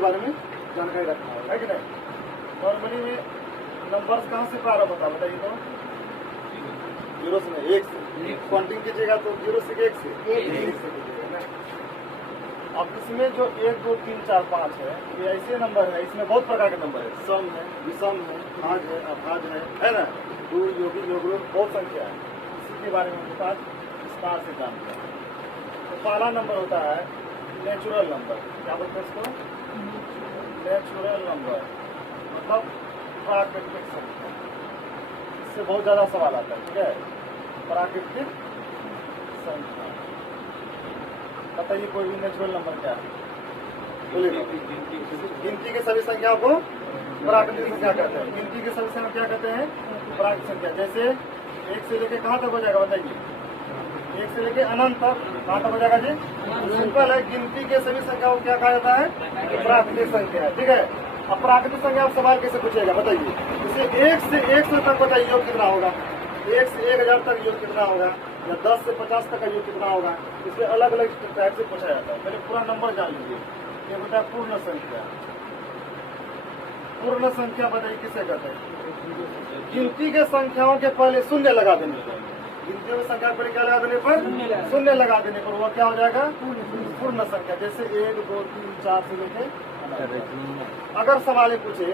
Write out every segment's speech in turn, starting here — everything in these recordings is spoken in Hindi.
इसके बारे में जानकारी रखना होगा, है कि नहीं। नॉर्मली में नंबर्स कहाँ से प्रारंभ होता है बताइए तो? 0 से नहीं, 1 से। काउंटिंग कीजिएगा तो 0 से 1 से 1 से कीजिएगा। अब इसमें जो 1 2 3 4 5 है, ये ऐसे नंबर है, इसमें बहुत प्रकार के नंबर है, सम है, विषम है, भाज है, अभाज है ना, गुण योगी योग बहुत संख्या है। इसी के बारे में हम आज विस्तार से जानते हैं। तो पहला नंबर होता है नेचुरल नंबर। क्या बोलते हैं इसको? नेचुरल नंबर मतलब प्राकृतिक संख्या। इससे बहुत ज्यादा सवाल आता है, ठीक है। प्राकृतिक संख्या बताइए, कोई भी नेचुरल नंबर क्या है? बोलिए। गिनती के सभी संख्याओं को प्राकृतिक संख्या कहते हैं। गिनती के सभी संख्या क्या कहते हैं? प्राकृतिक संख्या। जैसे 1 से लेके कहाँ तक हो जाएगा बताइए? 1 से लेके अनंत तक कहाँ तक हो जाएगा जी? सिंपल है, गिनती के सभी संख्याओं को क्या कहा जाता है? प्राकृतिक संख्या है, ठीक है। अब प्राकृतिक संख्या आप सवाल कैसे पूछेगा बताइए? इसे 1 से 100 तक बताइए योग कितना होगा? 1 से 1000 तक योग कितना होगा? या 10 से 50 तक का योग कितना होगा? इसे अलग अलग टाइप से पूछा जाता है। पहले पूरा नंबर जान लीजिए। ये होता है पूर्ण संख्या। पूर्ण संख्या बताइए किसे कहते हैं? गिनती के संख्याओं के पहले शून्य लगा देने पर, गिनती में संख्या पहले क्या लगा देने पर? शून्य लगा देने पर वह क्या हो जाएगा? पूर्ण संख्या। जैसे 1 2 3 4 से लेके अगर सवाल पूछे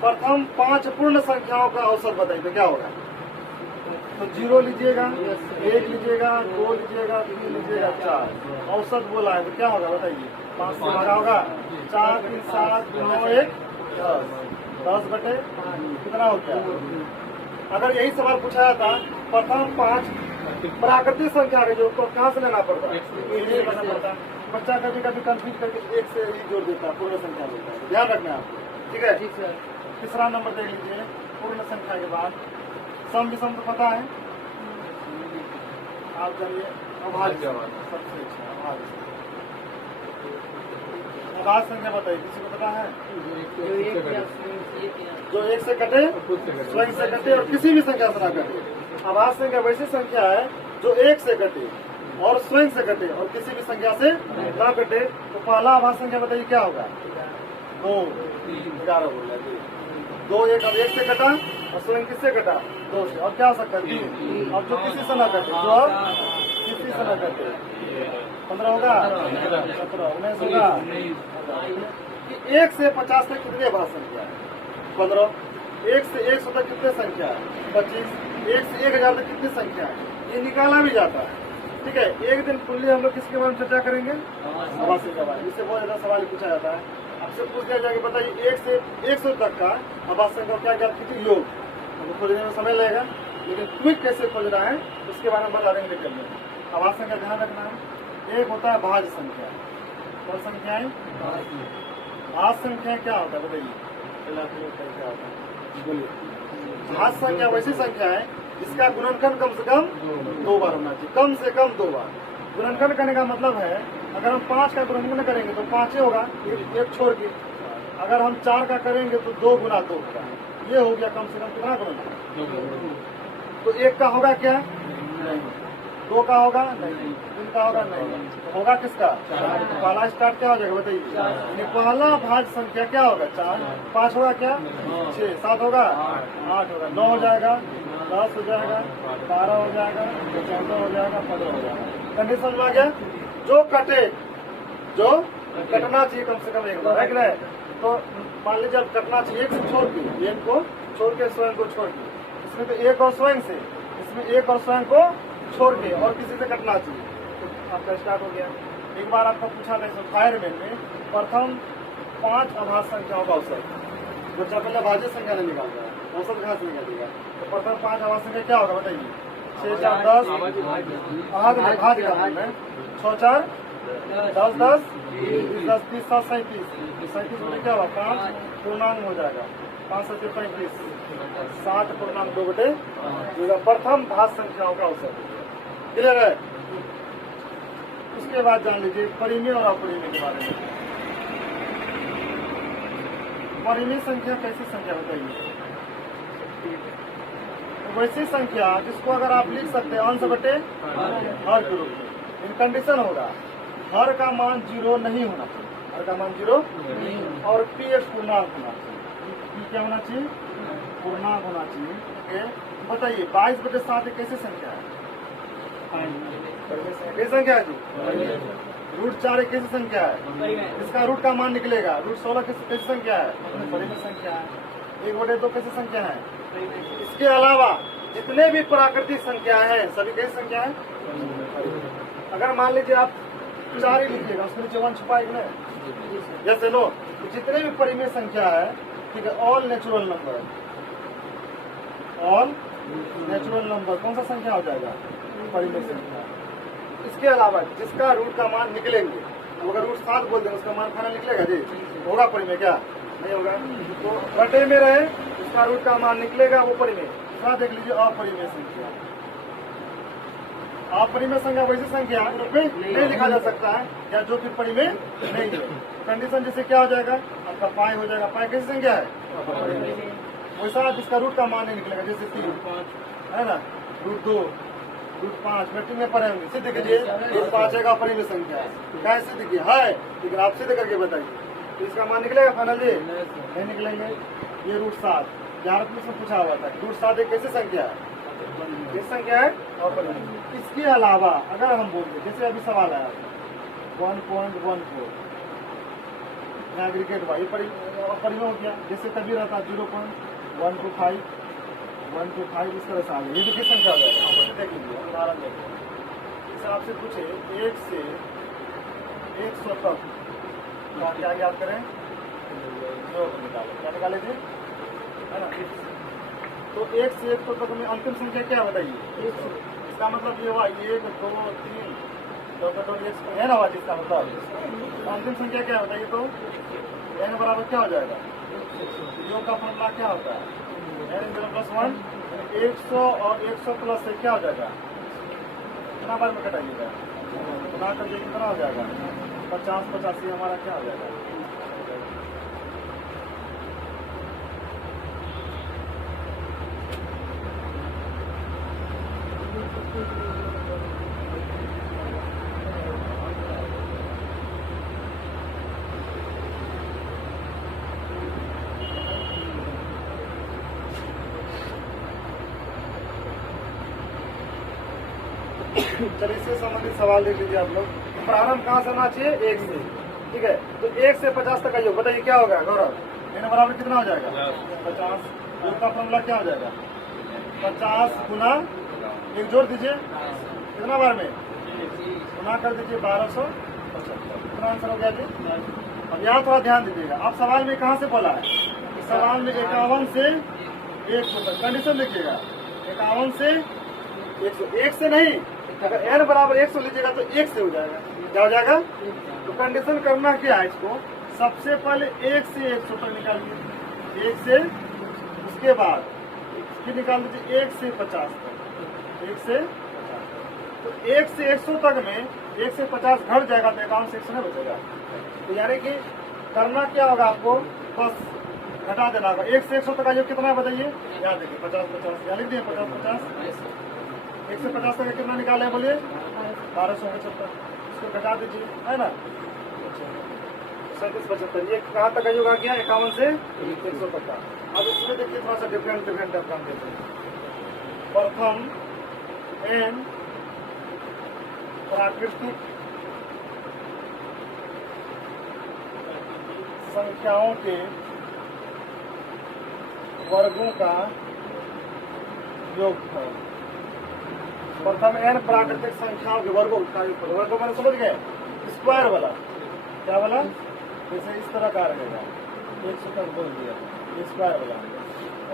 प्रथम 5 पूर्ण संख्याओं का औसत बताइए तो क्या होगा? तो 0 लीजिएगा, 1 लीजिएगा, 2 लीजिएगा, 3 लीजिएगा, 4 औसत बोला है तो क्या होगा बताइए? 5 से भागा होगा, 4 3 7 9 1 10 बटे कितना हो गया? अगर यही सवाल पूछा जाता प्रथम 5 प्राकृतिक संख्या के जो तो कहाँ से लेना पड़ता है? करना पड़ता है। बच्चा कभी कभी कंफ्यूज करके 1 से ही जोड़ देता है, पूर्ण संख्या बोलता है। ध्यान रखना है आपको, ठीक है। ठीक सर। तीसरा नंबर देख लीजिए। पूर्ण संख्या के बाद सम विषम तो पता है आप जानिए। अभाज्य सबसे अच्छा अभाज्य संख्या बताइए, किसी को पता है? जो 1 से कटे, स्वयं से कटे और किसी भी संख्या से ना कटे। अभाज्य संख्या वैसी संख्या है जो 1 से कटे और स्वयं से कटे और किसी भी संख्या से ना कटे। तो पहला अभाज्य संख्या बताइए क्या होगा? 2 11 बोल रहा है। 2 1 अब 1 से कटा और स्वयं किससे कटा? 2 से। और क्या हो सकता है? 3। अब जो किसी से ना कटे, जो अब किसी से ना कटे 15 होगा, 17 19 होगा। 1 से 50 तक कितनी अभाज्य संख्या है? 15। 1 से 100 तक कितनी संख्या है? 25। 1 से 1000 तक कितनी संख्या है? ये निकाला भी जाता है, ठीक है। एक दिन फुल्ली हम लोग किसके बारे में चर्चा करेंगे? अभाज्य के बारे में। इससे बहुत ज्यादा सवाल पूछा जाता है। आपसे पूछ दिया जाएगा बताइए 1 से 100 तक का अभाज्य संख्या क्या क्या कितनी योग? हमको खोजने में समय लगेगा, लेकिन क्विक कैसे खोजना है उसके बारे में बता देंगे डिटेल में। अभाज्य संख्या ध्यान रखना है। एक होता है भाज्य संख्या। क्या संख्याएं? भाज्य संख्या क्या होता है बताइए? क्या होता है बोलिए? भाज्य संख्या वैसी संख्या है जिसका गुणनखंड कम से कम 2 बार होना चाहिए, कम से कम 2 बार। गुणनखंड करने का मतलब है अगर हम 5 का गुणनखंड करेंगे तो 5 ही होगा, एक छोड़ के। अगर हम 4 का करेंगे तो 2 गुना 2 होगा। ये हो गया कम से कम कितना गुणनखंड? तो 1 का होगा क्या? नहीं। 2 का होगा? नहीं। 3 का होगा? नहीं। होगा किसका? पहला स्टार्ट क्या हो जाएगा बताइए? पहला भाज्य संख्या क्या होगा? 4। 5 होगा क्या? 6। 7 होगा? 8 होगा। 9 हो जाएगा, 10 हो जाएगा, 12 हो जाएगा, 14 हो जाएगा, 15 हो जाएगा। कंडीशन में आ गया। जो कटे, जो कटना चाहिए कम से कम 1 बार, है कि नहीं? तो मान लीजिए अब कटना चाहिए 1 से छोड़ के, 1 को छोड़ के स्वयं को छोड़ के। इसमें तो 1 और स्वयं से, इसमें 1 और स्वयं को छोड़ के और किसी से कटना चाहिए। तो आपका स्टार्ट हो गया। एक बार आपको पूछा था फायरमैन में प्रथम 5 अभाज्य संख्याओं का औसत। बच्चा पहले भाज्य संख्या नहीं निकाल रहा है, औसत कहाँ से निकालेगा? तो प्रथम 5 अभाज्य संख्या क्या होगा बताइए? 6 4 10 भाज्य का 6 4 10 10 10 30 7 37 में क्या होगा? 5 पूर्णांक हो जाएगा, 5 7 35 7 पूर्णांक 2 बटे प्रथम भाज्य संख्याओं का औसत। क्लियर है? उसके बाद जान लीजिए परिमेय और अपरिमेय के बारे में। परिमेय संख्या कैसी संख्या बताइए? वैसी संख्या जिसको अगर आप लिख सकते हैं अंश बटे हर के रूप में। इन कंडीशन होगा हर का मान 0 नहीं होना चाहिए। r का मान 0 और px पूर्णांक होना चाहिए। p क्या होना चाहिए? पूर्णांक होना चाहिए। ठीक है, बताइए 22/7 एक कैसी संख्या है? कैसी संख्या है जी? √4 एक कैसी संख्या है? इसका रूट का मान निकलेगा। √16 कैसी संख्या है? परिमेय संख्या है। 1/2 कैसी संख्या है? इसके अलावा जितने भी प्राकृतिक संख्या है सभी कैसी संख्या है? अगर मान लीजिए आप 4 ही लिखिएगा उसके नीचे 1 छुपाएगा ना, जैसे लो तो जितने भी परिमेय संख्या है, ठीक है, all natural number, all natural number कौन सा संख्या हो जाएगा? परिमेय संख्या। इसके अलावा जिसका रूट का मान निकलेंगे, अब अगर √7 बोल दें उसका मान खाना निकलेगा जी? होगा परिमेय? क्या नहीं होगा। तो बटे में रहे इसका रूट का मान निकलेगा वो परिमेय। दूसरा देख लीजिए अपरिमेय संख्या। अपरिमेय संख्या वैसी संख्या नहीं लिखा जा सकता है या जो कि परिमेय नहीं है। कंडीशन जैसे क्या हो जाएगा? आपका पाई हो जाएगा। पाई कैसी संख्या है? वैसा जिसका रूट का मान नहीं निकलेगा, जैसे 3 है ना, √2 √5 मैट्रिक में पढ़े होंगे। सिद्ध कीजिए √5 है अपरिमेय संख्या है। क्या सिद्ध किया है? लेकिन आप सिद्ध करके बताइए तो इसका मान निकलेगा फाइनल जी? नहीं निकलेंगे। ये √7 ग्यारह में पूछा हुआ था। √7 एक कैसी संख्या है? किस संख्या है? अपरिमेय। इसके अलावा अगर हम बोलते जैसे अभी सवाल आया 1.14 एग्रीगेट वाई अपरिमेय हो गया। जैसे कभी रहता 0.125 125 इस तरह से आ गया। ये भी किस संख्या हो जाएगा? देख लीजिए उदाहरण देखिए। जैसे आपसे पूछे 1 से 100 तक तो आप क्या याद करें? 0 को निकालें। क्या निकाले थे? है ना। तो 1 से 100 तक में अंतिम संख्या क्या बताइए? इसका मतलब ये हुआ 1 2 3 2 है ना बात। इसका मतलब अंतिम संख्या क्या बताइए? तो n बराबर क्या हो जाएगा? योग का फॉर्मूला क्या होता है? n + 1 100 और 100 प्लस से क्या हो जाएगा? कितना बार में घटाइएगा? गुना करके कितना हो जाएगा? 50 85 हमारा क्या हो जाएगा? चलिए इससे संबंधित सवाल देख लीजिए आप लोग। प्रारंभ कहाँ से होना चाहिए? 1 से। ठीक है, तो 1 से 50 तक का योग बताइए क्या होगा गौरव? n बराबर कितना हो जाएगा? 50। योग का फॉर्मूला क्या हो जाएगा? 50 गुना 1 जोड़ दीजिए कितना बार में? गुना कर दीजिए 1275। कितना आंसर हो गया जी? अब यहाँ थोड़ा ध्यान दीजिएगा। आप सवाल में कहाँ से बोला है? सवाल में 51 से 100 तक। कंडीशन देखिएगा 51 से 100। 1 से नहीं, अगर n बराबर 100 लीजिएगा तो 1 से हो जाएगा। क्या हो जाएगा? तो कंडीशन करना क्या है इसको? सबसे पहले 1 से 100 तक निकालिए। 1 से, उसके बाद फिर निकाल दीजिए 1 से 50 तक। 1 से 50 तो 1 से 100 तक में 1 से 50 घट जाएगा तो 51 से 100 नहीं बचेगा। तो यानी कि करना क्या होगा आपको? बस घटा देना होगा। 1 से 100 तक का योग कितना है बताइए? याद देखिए 50 50 या लिख दिए 50 50। 1 से 50 तक कितना निकाले बोलिए? 1275। इसको घटा दीजिए, है ना। 37 75। ये कहाँ तक का योग आ गया? 51 से 100 तक का। अब इसमें देखिए थोड़ा सा डिफरेंट काम देते हैं। प्रथम n प्राकृतिक संख्याओं के वर्गों का योगफल। प्रथम n प्राकृतिक संख्याओं के वर्गों का योगफल। वर्गों मैंने समझ गए? स्क्वायर वाला क्या वाला? जैसे इस तरह का रहेगा 100 तक बोल दिया स्क्वायर वाला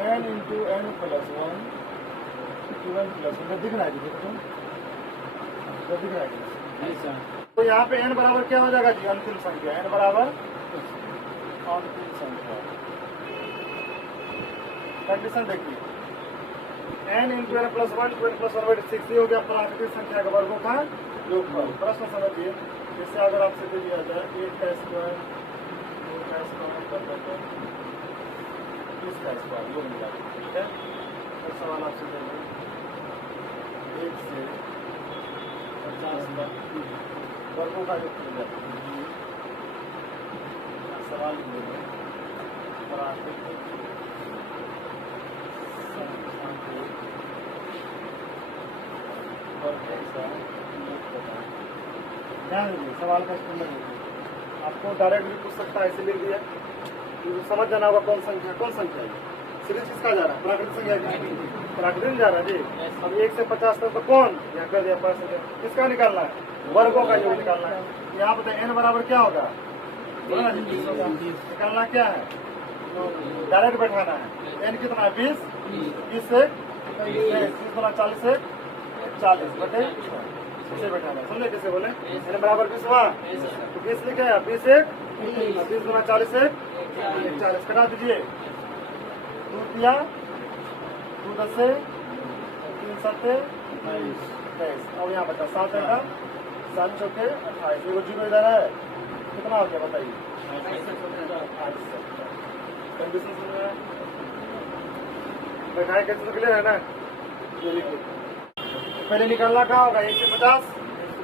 n × n + 1 × n + 1 दिख रहा है जी? दिख रहा है। तो यहाँ पे n बराबर क्या हो जाएगा जी? अंतिम संख्या। n बराबर अंतिम संख्या। कंडीशन देखिए n × n + 1 × n + 1/6 हो गया प्राकृतिक संख्या के वर्गों का योगफल। प्रश्न समझिए। जैसे अगर आपसे दे दिया जाए 1 का स्क्वायर 2 का स्क्वायर 20 का स्क्वायर योग मिला, ठीक है। तो सवाल आपसे दे दें 1 से 50 तक वर्गों का योग मिल जाता है। सवाल प्राकृतिक संख्या के वर्ग कैसा ध्यान दीजिए, सवाल का स्टैंडर्ड आपको डायरेक्ट भी पूछ सकता है, इसे लिख दिया समझ जाना होगा कौन संख्या है। सीरीज किसका जा रहा है? प्राकृतिक संख्या की। प्राकृतिक जा रहा है जी। अब 1 से 50 तक तो कौन यहाँ कर दिया परसेंटेज, किसका निकालना है? वर्गों का योग निकालना है। यहाँ पे n बराबर क्या होगा? निकालना क्या है? डायरेक्ट बैठाना है। n कितना है? 20 से 20 गुना 40 से 40 बटे इसे बैठाना। समझे कैसे बोले? n बराबर 20 हुआ तो 20 लिखे 20 से 20 गुना 40 से 40 कटा दीजिए। 2 दिया 2 10 से 3 7 23। अब यहाँ बता 7 का 7 चौके 28। देखो जीरो इधर है, कितना हो गया बताइए? कंडीशन समझ में बैठाए कैसे तो क्लियर है ना? पहले निकालना कहाँ होगा? 1 से 50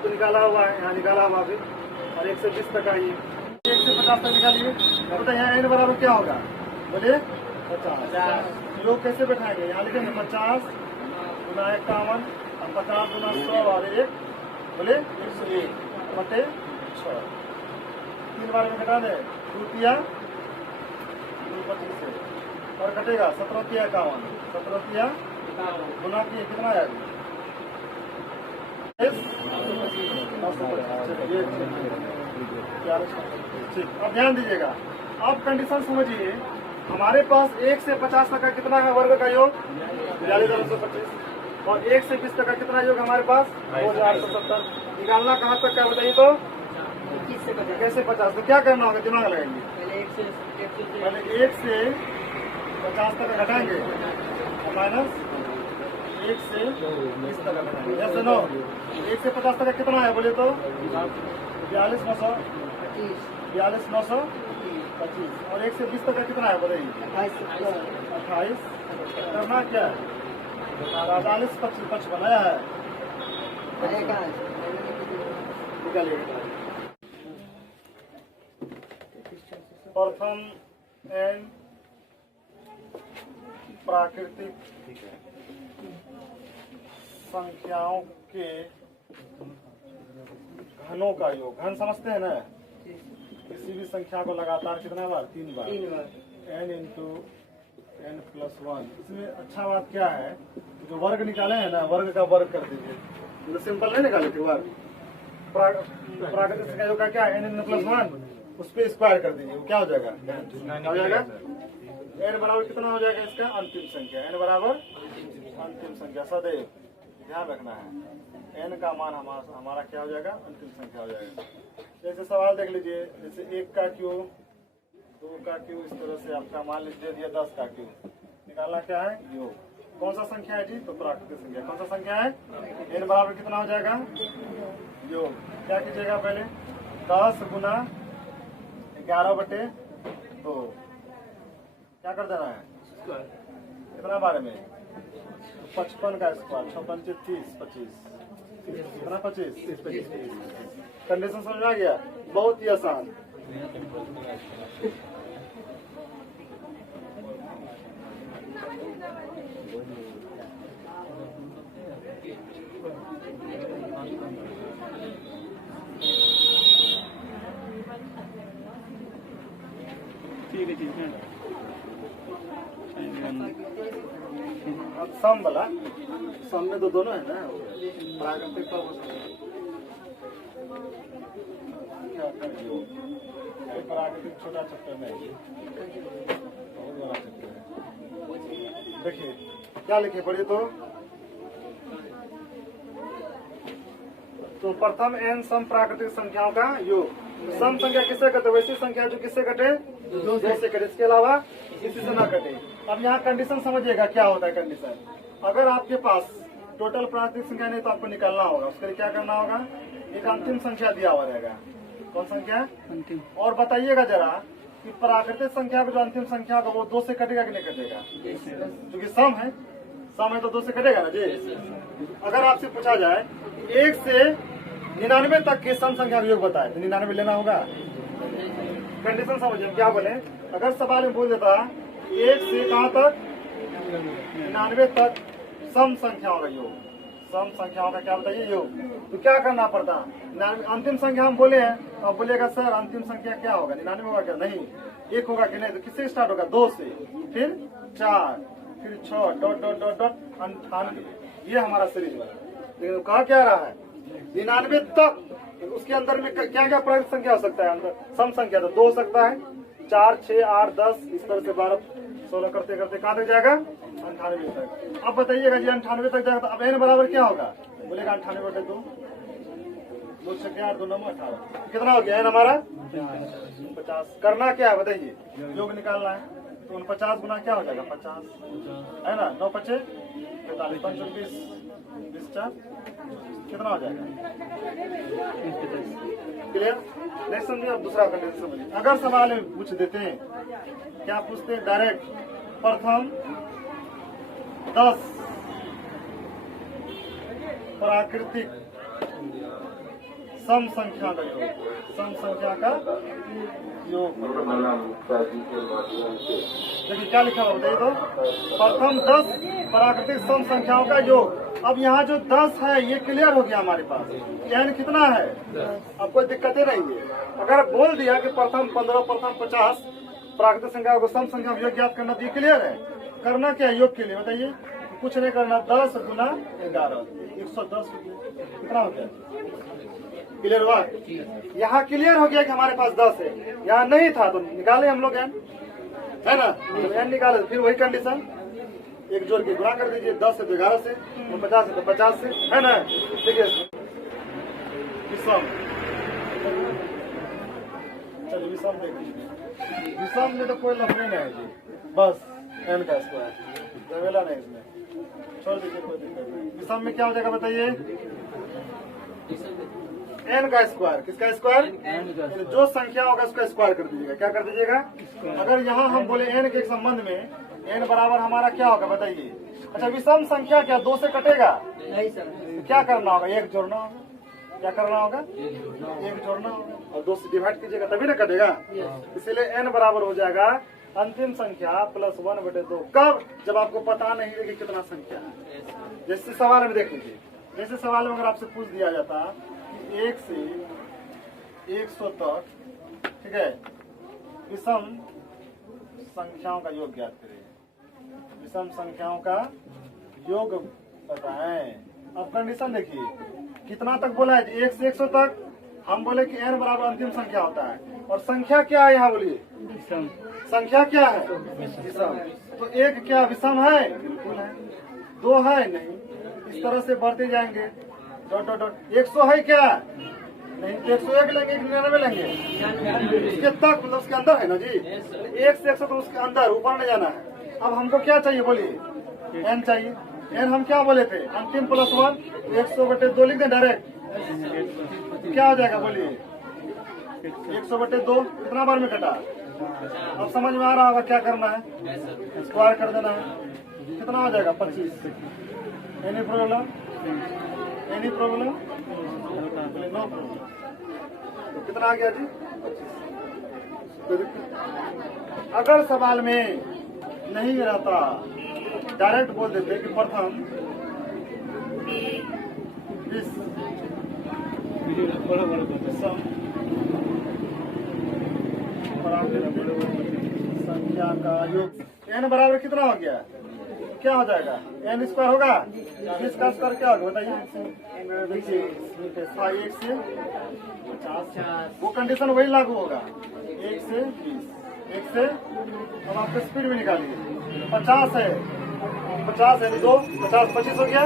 तो निकाला हुआ है, यहाँ निकाला हुआ अभी, और 1 से 20 तक आइए। 1 से 50 तक निकालिए। अब बताइए यहाँ n बराबर क्या होगा? बोलिए 50। योग कैसे बैठाएंगे? यहाँ लिखेंगे 50 गुना 51, 50 गुना 100 और 1 बोले 101 बटे 6। 3 बार में घटा दे। 2 तिया 2 25 से और कटेगा 17 तिया 51, 17 तिया गुना किए कितना आएगा? अब ध्यान दीजिएगा, अब कंडीशन समझिए। हमारे पास 1 से 50 तक का कितना है वर्ग का योग? 42,225। और 1 से 20 तक का कितना योग हमारे पास? 2,870। निकालना कहाँ तक का बताइए तो? 21 से 50। कैसे 50? तो क्या करना होगा? दिमाग लगाएंगे। पहले 1 से 50 तक घटाएंगे माइनस 1 से 20 तक घटाएंगे। जैसे 9 1 से 50 तक कितना है बोले तो? 42,925। और 1 से 20 तक कितना है बताइए? 28। करना क्या है? 45 25 बनाया है। प्रथम n प्राकृतिक संख्याओं के घनों का योग। घन समझते हैं ना? किसी भी संख्या को लगातार कितना बार? 3 बार। n into n plus 1। इसमें अच्छा बात क्या है, जो वर्ग निकाले हैं ना, वर्ग का वर्ग कर दीजिए। तो सिंपल नहीं निकाले थे वर्ग। प्राकृतिक संख्या का क्या है? n प्लस 1 उस पर स्क्वायर कर दीजिए, वो क्या हो जाएगा? क्या हो जाएगा? n बराबर कितना हो जाएगा इसका? अंतिम संख्या। n बराबर अंतिम संख्या। सदैव ध्यान रखना है, n का मान हमारा क्या हो जाएगा? अंतिम संख्या हो जाएगा। जैसे सवाल देख लीजिए, जैसे 1 का क्यूब, 2 का क्यूब, इस तरह से आपका मान लीजिए दिया 10 का क्यूब। निकालना क्या है? योग। कौन सा संख्या है जी? तो प्राकृतिक संख्या। कौन सा संख्या है? n बराबर कितना हो जाएगा? योग। क्या कीजिएगा? पहले 10 गुना 11 बटे 2 क्या कर देना है? कितना बारे में? 55 का स्क्वायर। 6 5 30 25 कितना? 25 कंडीशन समझ में आ गया? बहुत ही आसान। ठीक है अब सम वाला, सम में तो दोनों है ना, प्राकृतिक का प्राकृतिक छोटा चक्कर में बहुत बड़ा चक्कर है। देखिए क्या लिखे पढ़िए तो प्रथम n सम प्राकृतिक संख्याओं का योग। सम संख्या किससे कटे? वैसी संख्या जो किससे कटे? 2 से कटे, इसके अलावा किसी से ना कटे। अब यहाँ कंडीशन समझिएगा क्या होता है कंडीशन। अगर आपके पास टोटल प्राकृतिक संख्या नहीं तो आपको निकालना होगा, उसके लिए क्या करना होगा? एक अंतिम संख्या दिया हुआ रहेगा। कौन संख्या? अंतिम। और बताइएगा जरा कि प्राकृतिक संख्या का जो अंतिम संख्या होगा वो 2 से कटेगा कि नहीं कटेगा? क्योंकि सम है तो 2 से कटेगा ना जी। अगर आपसे पूछा जाए 1 से 99 तक की सम संख्या का योग बताए तो 99 लेना होगा। कंडीशन समझिए क्या बोले। अगर सवाल में बोल देता 1 से कहाँ तक 99 तक सम संख्याओं का योग, सम संख्याओं का क्या बताइए योग, तो क्या करना पड़ता। अंतिम संख्या हम बोले हैं और बोलेगा सर अंतिम संख्या क्या होगा 99 होगा क्या, नहीं 1 होगा कि नहीं, तो किससे स्टार्ट होगा 2 से, फिर 4, फिर 6 डॉट डॉट डॉट डॉट 98, ये हमारा सीरीज वाला। लेकिन कहा क्या रहा है 99 तक, तो उसके अंदर में क्या क्या प्राकृतिक संख्या हो सकता है, अंदर सम संख्या तो 2 हो सकता है, 4, 6, 8, 10 इस तरह से 12, 16 करते करते कहाँ तक जाएगा 98 तक। अब बताइएगा जी 98 तक जाएगा तो अब n बराबर क्या होगा, बोलेगा 98/2, 2 6 8 2 9 18, कितना हो गया n हमारा 50। करना क्या है बताइए, योग निकालना है, तो 49 गुना क्या हो जाएगा 50 है ना, 9 5 45 5 20 20 4 कितना हो जाएगा, क्लियर। नेक्स्ट समझिए, अब दूसरा कंडीशन समझिए। अगर सवाल में पूछ देते हैं, क्या पूछते हैं डायरेक्ट, प्रथम 10 प्राकृतिक सम संख्या का योग, सम संख्या का योग, देखिए क्या लिखा हुआ बताइए तो, प्रथम 10 प्राकृतिक सम संख्याओं का योग। अब यहाँ जो 10 है ये क्लियर हो गया हमारे पास, n कितना है, अब कोई दिक्कतें नहीं है। अगर बोल दिया कि प्रथम 15 प्रथम 50 प्राकृतिक संख्या को सम संख्या योग ज्ञात करना, तो ये क्लियर है। करना क्या है योग के लिए बताइए, कुछ नहीं करना, 10 गुना 11 110 कितना हो गया, क्लियर हुआ। यहाँ क्लियर हो गया कि हमारे पास 10 है, यहाँ नहीं था तो निकाले हम लोग n, है ना, तो n निकाले, फिर वही कंडीशन एक जोड़ के गुणा कर दीजिए, 10 से तो 11 से, 50 से तो 50 से, है ना। देखिए विषम, चलिए विषम देख लीजिए, विषम में तो कोई लफड़े नहीं है जी, बस n का स्क्वायर, झमेला नहीं इसमें, छोड़ दीजिए कोई दिक्कत नहीं। विषम में क्या हो जाएगा बताइए, n का स्क्वायर, किसका स्क्वायर, जो संख्या होगा उसका स्क्वायर कर दीजिएगा, क्या कर दीजिएगा। अगर यहाँ हम बोले n के संबंध में n बराबर हमारा क्या होगा बताइए। अच्छा विषम संख्या क्या 2 से कटेगा, नहीं सर, तो क्या करना होगा, 1 जोड़ना होगा, क्या करना होगा 1 जोड़ना होगा, और 2 से डिवाइड कीजिएगा तभी ना कटेगा। इसीलिए n बराबर हो जाएगा अंतिम संख्या +1/2। कब, जब आपको पता नहीं है कि कितना संख्या है। जैसे सवाल में देख लीजिए, जैसे सवाल में अगर आपसे पूछ दिया जाता कि 1 से 100 तक, ठीक है, विषम संख्याओं का योग ज्ञात करें, विषम संख्याओं का योग बताएं। अब कंडीशन देखिए कितना तक बोला है, 1 से 100 तक। हम बोले कि n बराबर अंतिम संख्या होता है, और संख्या क्या है यहाँ बोलिए, संख्या क्या है विषम, तो 1 क्या विषम है, बिल्कुल है, 2 है नहीं, इस तरह से बढ़ते जाएंगे, डॉट डॉट डॉट। 100 है क्या, नहीं, 101 लेंगे, 99 लेंगे, इसके तक मतलब उसके अंदर है ना जी, 1 से 100 तो उसके अंदर, ऊपर नहीं जाना है। अब हमको क्या चाहिए बोलिए, n चाहिए, n हम क्या बोले थे, अंतिम +1, 100/2 लिख दें डायरेक्ट, क्या हो जाएगा बोलिए 100/2, कितना बार में कटा। अब समझ में आ रहा होगा क्या करना है, स्क्वायर कर देना है, कितना हो जाएगा 25। Any problem, any problem, no problem, तो कितना आ गया जी 25। अगर सवाल में नहीं रहता, डायरेक्ट बोल देते कि प्रथम 20 संख्या का योग, n बराबर कितना हो गया, क्या हो जाएगा, n स्क्वायर होगा, 20 का स्क्वायर क्या होगा बताइए, देखिए 1 से 50, वो कंडीशन वही लागू होगा, 1 से 20, 1 से, अब आपको स्पीड में निकालिए, 50 है, 50 है 2, 50 25 हो गया,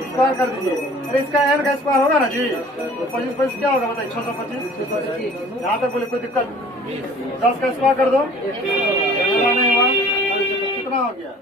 स्क्वायर कर दीजिए, अरे इसका n का स्क्वायर होगा ना जी, तो 25 क्या होगा बताइए 625, यहाँ तक बोले कोई दिक्कत, 10 का स्क्वायर कर दो, नहीं हुआ, कितना हो गया